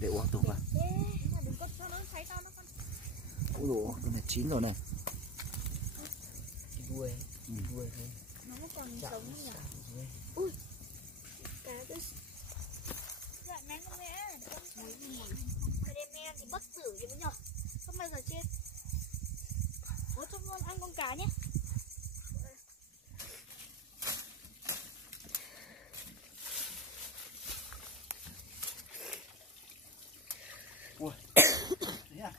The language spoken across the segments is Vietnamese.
Để uống tủ vào. Đừng có cho nó thấy tao nó con. Ôi dồi, cái này chín rồi này. Cái đuôi thôi. Nó còn sống nhỉ? Ui, cá cái dạ nén con mẹ. Cái đêm mẹ thì bất tử chứ nhở? Không bao giờ chết. Bố cho con ăn con cá nhé. Ui. Đấy à?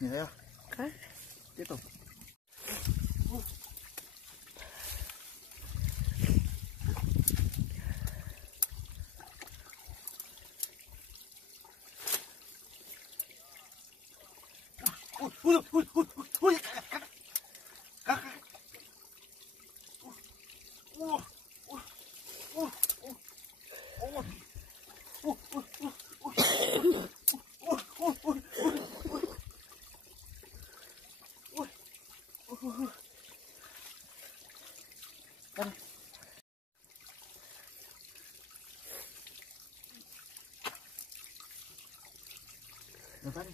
Nhìn thấy không? Có. Tiếp tục. Ui. Được bắt đi.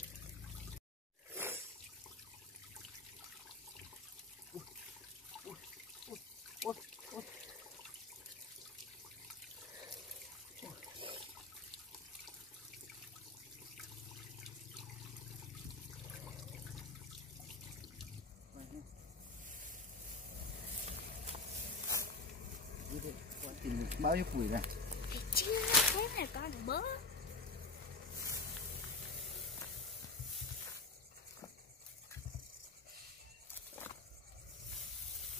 Tìm được bao nhiêu củi này? Chưa, thế này con bớ.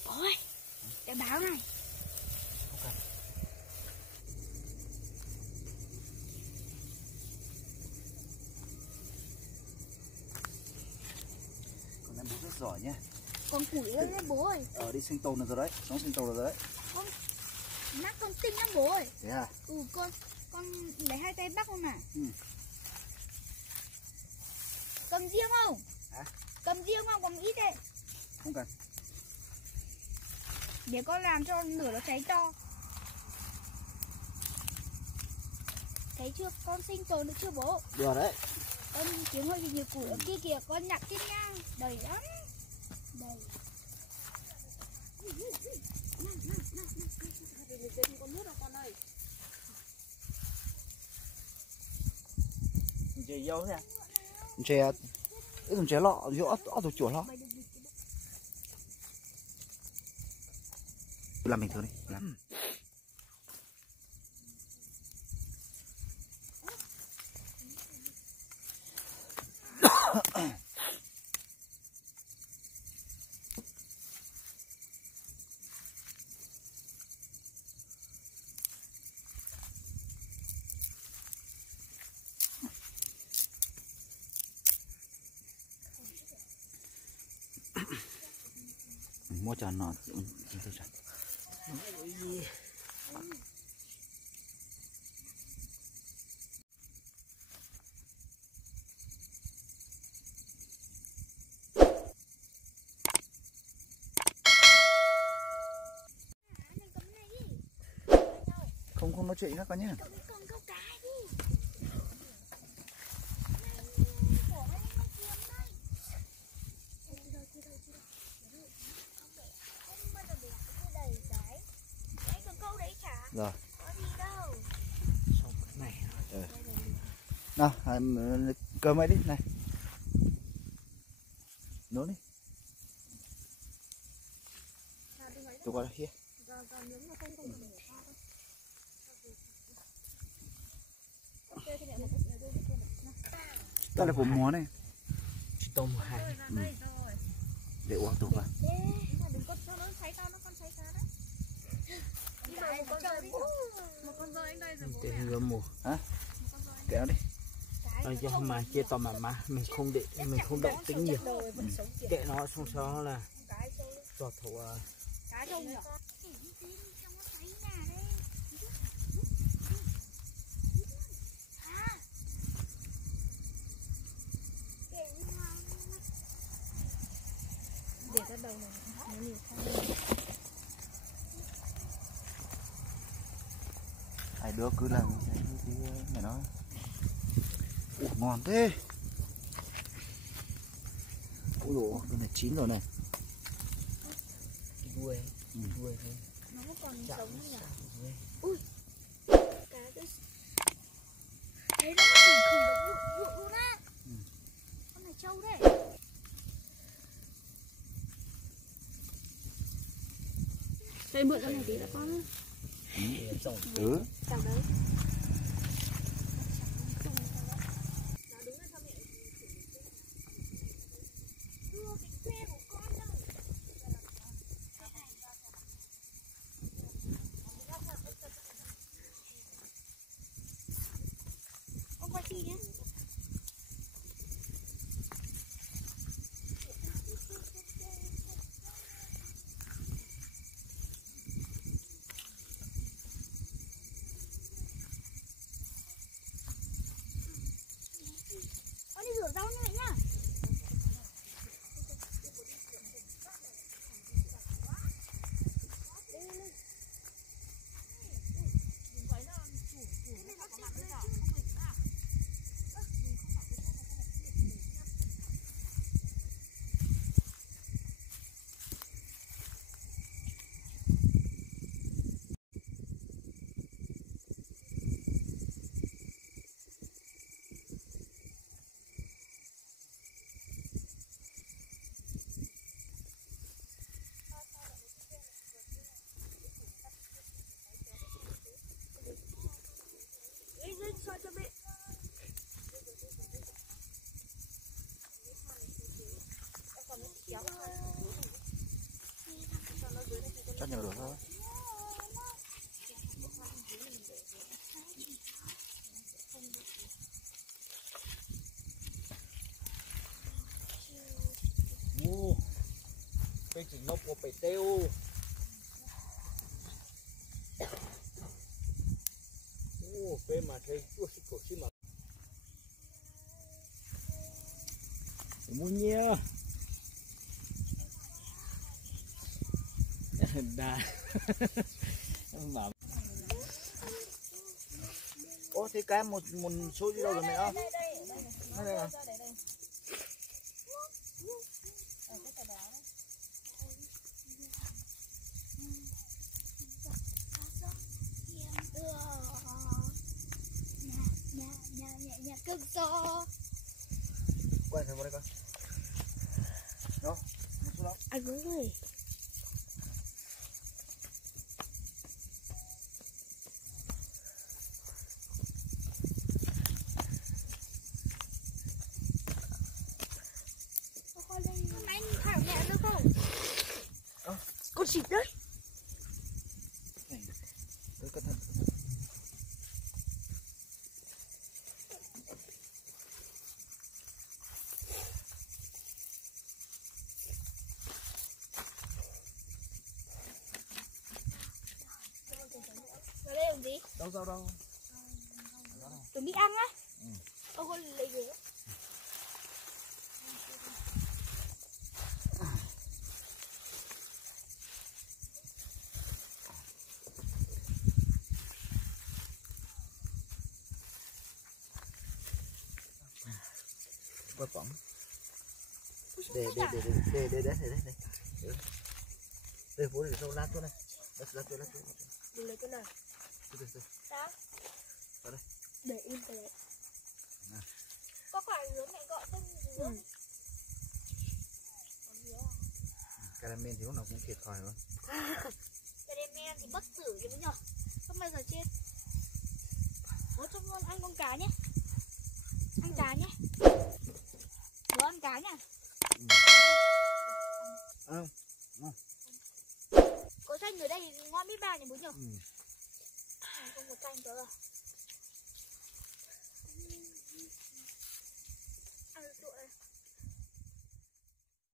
Ôi, cái báo này. Không cần. Con em bố rất giỏi nhé. Con củi ơi đấy bố ơi. Đi sinh tồn được rồi đấy, nó sinh tồn được rồi đấy. Nát con tinh lắm bố ơi. Thế à? Con lấy hai tay bắt không mà. Cầm riêng không? Hả? Cầm riêng không? Còn ít đấy. Không cần. Để con làm cho lửa nó cháy to. Thấy chưa? Con sinh tồn được chưa bố? Được đấy. Con kiếm hơi nhiều củi ở kia kìa, con nhặt trên ngang. Đầy lắm. Đầy. Con nước đâu con ơi. Chơi dâu thế. Chè, cái thùng chè lọ, rượu ớt chuột lọ. Làm bình thường đi. Làm. Mua cho nó tôi chặt. Không nói chuyện các con nhé. Rồi. Nào, cơm ấy đi này. Nướng đi. Tôi qua đây kia. Đây là củ múa này. Tôm hai. Để uống tủ vào. Đừng có cho nó thấy tao nó con thấy cá đấy. Một con rơi anh đây rồi bố mẹ. Tên mùa. Hả? Kệ nó đi. Cho mà chia to mà mình không động tính nhiều. Kệ nó xong sau là cho thầu cá trông nhỉ. Để ra đầu này nó nhiều không. Hai đứa cứ làm cái này nó ngon thế. Ôi dồi, cái này chín rồi này. cái đuôi thôi. Nó còn Chạm sống nhỉ. đuôi. Ui, cá cái đấy nó khủng khủng động luôn á. Con này trâu đấy. Đây mượn con này tí đã con. Ừ. Chào đấy. Ông quay chi nhé. Con đi rửa rau như vậy nhá. Sao cho mẹ. Chắc nhiều được thôi. Mua cái chỉ ngốc của phải tiêu. Cái mà thấy chua xích cổ xí mà mua nhiều đà bảo. Ô thế cái một số đi đâu rồi mẹ không? Đây à? Cực gió. Quay thử vào đây coi. Đó, một số đó. Anh muốn gì? Hôm nay thảo mẹ được không? Con xịt đấy. Tới cẩn thận. Ở đây làm gì? Đâu. Chuẩn bị ăn á? Ông con lấy ghế. Quay phỏng. Để. Đây phố để sâu lát chỗ này. Lát chỗ. Đừng lấy cái này. Từ. Đó. Vào đây. Để im cái đấy. Nào. Có phải hướng mẹ gọi tên hướng. Caramel thì lúc nào cũng thiệt thòi luôn. Caramel thì bất tử chứ nhở. Không bao giờ chết. Bố cho con ăn con cá nhé. Ăn cá nhé. Bố ăn cá nhá. Có chanh ở đây ngon biết bao nhỉ bố nhở. Không có chanh nữa rồi.